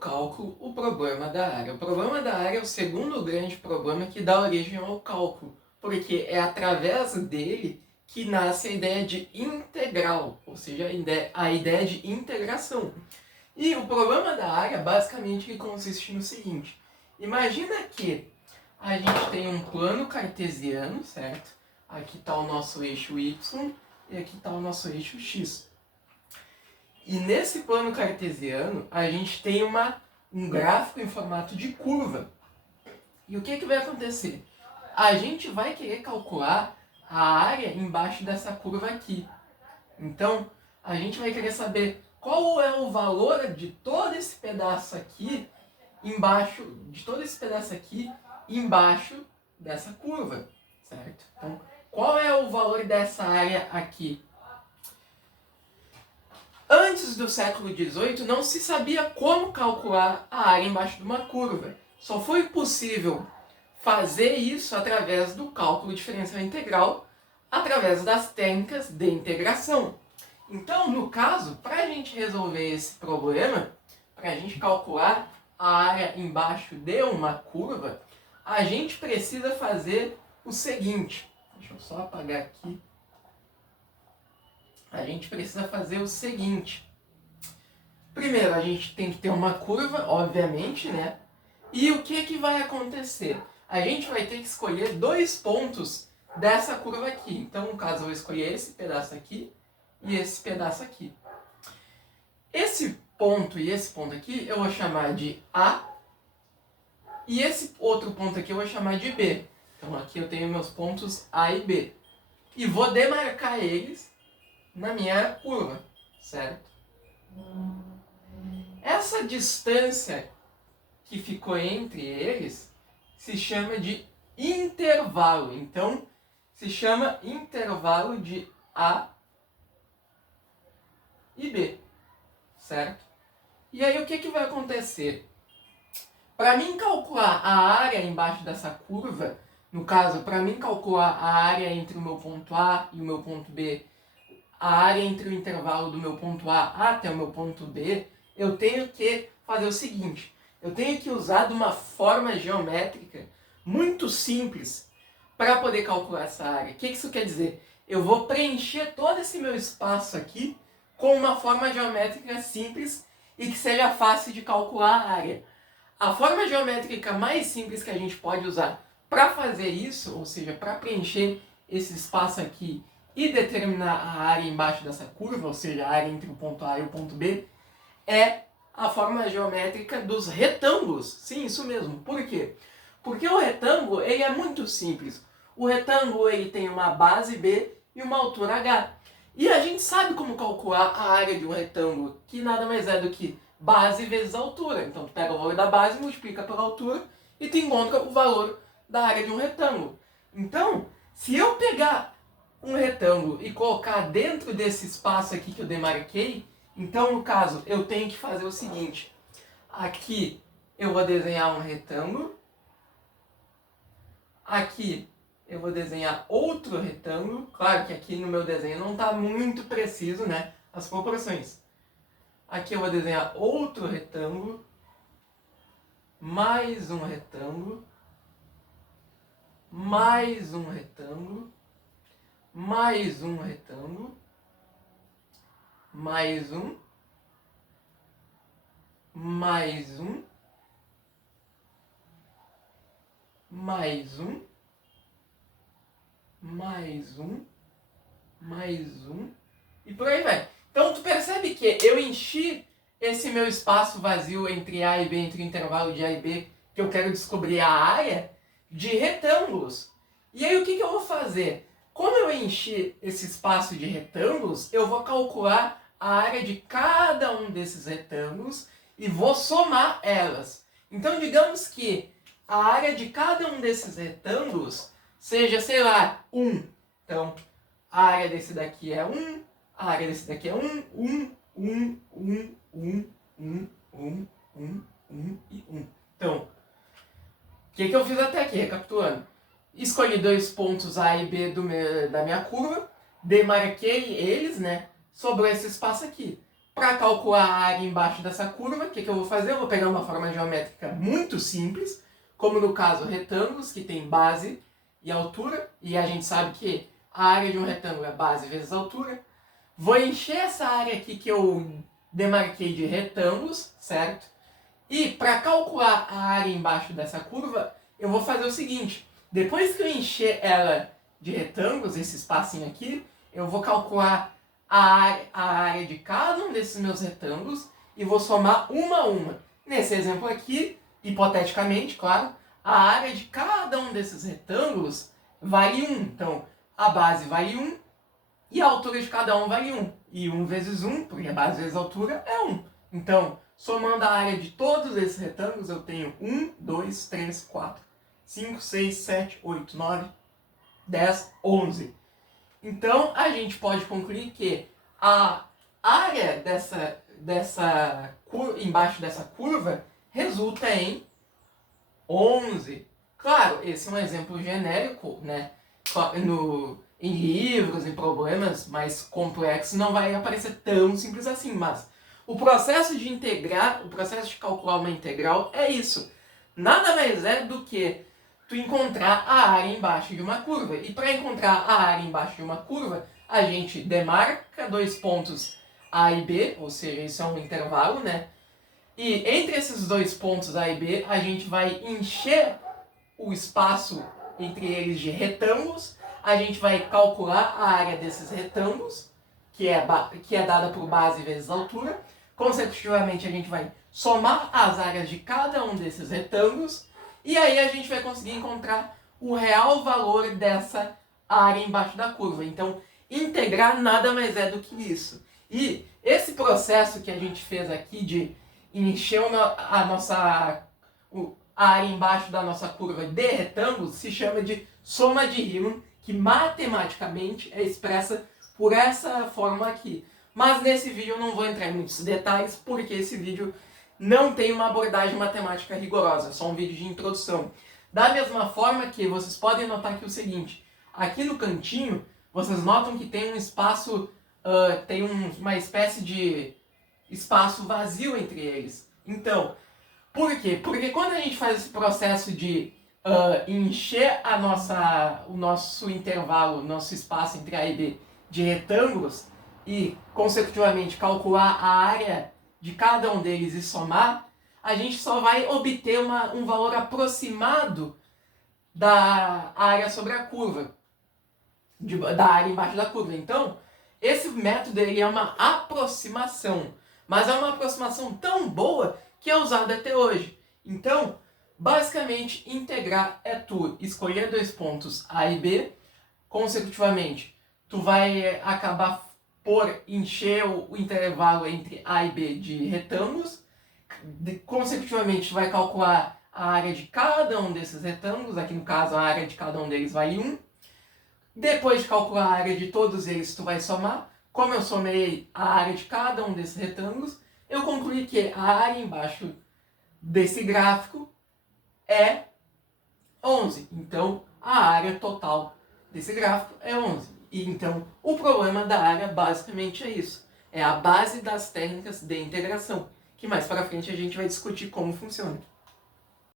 cálculo o problema da área. O problema da área é o segundo grande problema que dá origem ao cálculo, porque é através dele que nasce a ideia de integral, ou seja, a ideia de integração. E o problema da área basicamente consiste no seguinte: imagina que a gente tem um plano cartesiano, certo? Aqui está o nosso eixo y e aqui está o nosso eixo x. E nesse plano cartesiano, a gente tem um gráfico em formato de curva. E o que vai acontecer? A gente vai querer calcular a área embaixo dessa curva aqui. Então, a gente vai querer saber qual é o valor de todo esse pedaço aqui embaixo dessa curva, certo? Então, qual é o valor dessa área aqui? Antes do século XVIII, não se sabia como calcular a área embaixo de uma curva. Só foi possível fazer isso através do cálculo diferencial integral, através das técnicas de integração. Então, no caso, para a gente resolver esse problema, para a gente calcular a área embaixo de uma curva, a gente precisa fazer o seguinte. Deixa eu só apagar aqui. A gente precisa fazer o seguinte. Primeiro, a gente tem que ter uma curva, obviamente, né? E o que vai acontecer? A gente vai ter que escolher dois pontos dessa curva aqui. Então, no caso, eu vou escolher esse pedaço aqui e esse pedaço aqui. Esse ponto e esse ponto aqui eu vou chamar de A. E esse outro ponto aqui eu vou chamar de B. Então, aqui eu tenho meus pontos A e B. E vou demarcar eles na minha curva, certo? Essa distância que ficou entre eles se chama de intervalo. Então, se chama intervalo de A e B, certo? E aí o que vai acontecer? Para mim calcular a área embaixo dessa curva, no caso, para mim calcular a área entre o meu ponto A e o meu ponto B, a área entre o intervalo do meu ponto A até o meu ponto B, eu tenho que fazer o seguinte: eu tenho que usar de uma forma geométrica muito simples para poder calcular essa área. O que isso quer dizer? Eu vou preencher todo esse meu espaço aqui com uma forma geométrica simples e que seja fácil de calcular a área. A forma geométrica mais simples que a gente pode usar para fazer isso, ou seja, para preencher esse espaço aqui e determinar a área embaixo dessa curva, ou seja, a área entre o ponto A e o ponto B, é a forma geométrica dos retângulos. Sim, isso mesmo. Por quê? Porque o retângulo ele é muito simples. O retângulo ele tem uma base B e uma altura H. E a gente sabe como calcular a área de um retângulo, que nada mais é do que base vezes altura. Então, tu pega o valor da base, multiplica pela altura e tu encontra o valor da área de um retângulo. Então, se eu pegar um retângulo e colocar dentro desse espaço aqui que eu demarquei, então, no caso, eu tenho que fazer o seguinte. Aqui eu vou desenhar um retângulo. Aqui eu vou desenhar outro retângulo. Claro que aqui no meu desenho não está muito preciso, né, as proporções. Aqui eu vou desenhar outro retângulo. Mais um retângulo. Mais um retângulo. Mais um retângulo. Mais um. Mais um. Mais um. Mais um. Mais um. E por aí vai. Então tu percebe que eu enchi esse meu espaço vazio entre A e B, entre o intervalo de A e B, que eu quero descobrir a área, de retângulos. E aí o que eu vou fazer? Como eu enchi esse espaço de retângulos, eu vou calcular a área de cada um desses retângulos e vou somar elas. Então digamos que a área de cada um desses retângulos seja, sei lá, 1. Então a área desse daqui é 1, a área desse daqui é 1, 1, 1, 1, 1, 1, 1, 1, 1 e 1. Então, o que eu fiz até aqui, recapitulando? Escolhi dois pontos A e B da minha curva, demarquei eles, né? Sobrou esse espaço aqui. Para calcular a área embaixo dessa curva, o que eu vou fazer? Eu vou pegar uma forma geométrica muito simples, como no caso retângulos, que tem base e altura, e a gente sabe que a área de um retângulo é base vezes altura. Vou encher essa área aqui que eu demarquei de retângulos, certo? E para calcular a área embaixo dessa curva, eu vou fazer o seguinte. Depois que eu encher ela de retângulos, esse espacinho aqui, eu vou calcular a área de cada um desses meus retângulos e vou somar uma a uma. Nesse exemplo aqui, hipoteticamente, claro, a área de cada um desses retângulos vale 1. Então, a base vale 1 e a altura de cada um vale 1. E 1 vezes 1, porque a base vezes a altura, é 1. Então, somando a área de todos esses retângulos, eu tenho 1, 2, 3, 4, 5, 6, 7, 8, 9, 10, 11. Então, a gente pode concluir que a área embaixo dessa curva resulta em 11. Claro, esse é um exemplo genérico, né? Em livros, em problemas mais complexos, não vai aparecer tão simples assim, mas o processo de integrar, o processo de calcular uma integral é isso. Nada mais é do que tu encontrar a área embaixo de uma curva. E para encontrar a área embaixo de uma curva, a gente demarca dois pontos A e B, ou seja, isso é um intervalo, né? E entre esses dois pontos A e B, a gente vai encher o espaço entre eles de retângulos, a gente vai calcular a área desses retângulos, que é dada por base vezes altura. Consecutivamente, a gente vai somar as áreas de cada um desses retângulos, e aí a gente vai conseguir encontrar o real valor dessa área embaixo da curva. Então, integrar nada mais é do que isso. E esse processo que a gente fez aqui de encher a área embaixo da nossa curva de retângulos se chama de soma de Riemann, que matematicamente é expressa por essa fórmula aqui. Mas nesse vídeo eu não vou entrar em muitos detalhes, porque esse vídeo não tem uma abordagem matemática rigorosa, é só um vídeo de introdução. Da mesma forma que vocês podem notar aqui o seguinte, aqui no cantinho, vocês notam que tem um espaço, tem uma espécie de espaço vazio entre eles. Então, por quê? Porque quando a gente faz esse processo de encher o nosso intervalo, o nosso espaço entre A e B de retângulos e, consecutivamente, calcular a área de cada um deles e somar, a gente só vai obter um valor aproximado da área sobre a curva, da área embaixo da curva. Então, esse método ele é uma aproximação, mas é uma aproximação tão boa que é usada até hoje. Então, basicamente, integrar é tu escolher dois pontos A e B, consecutivamente, tu vai acabar por encher o intervalo entre A e B de retângulos, consecutivamente, tu vai calcular a área de cada um desses retângulos, aqui no caso a área de cada um deles vale 1. Depois de calcular a área de todos eles, tu vai somar. Como eu somei a área de cada um desses retângulos, eu concluí que a área embaixo desse gráfico é 11. Então, a área total desse gráfico é 11. E então, o problema da área basicamente é isso. É a base das técnicas de integração, que mais para frente a gente vai discutir como funciona.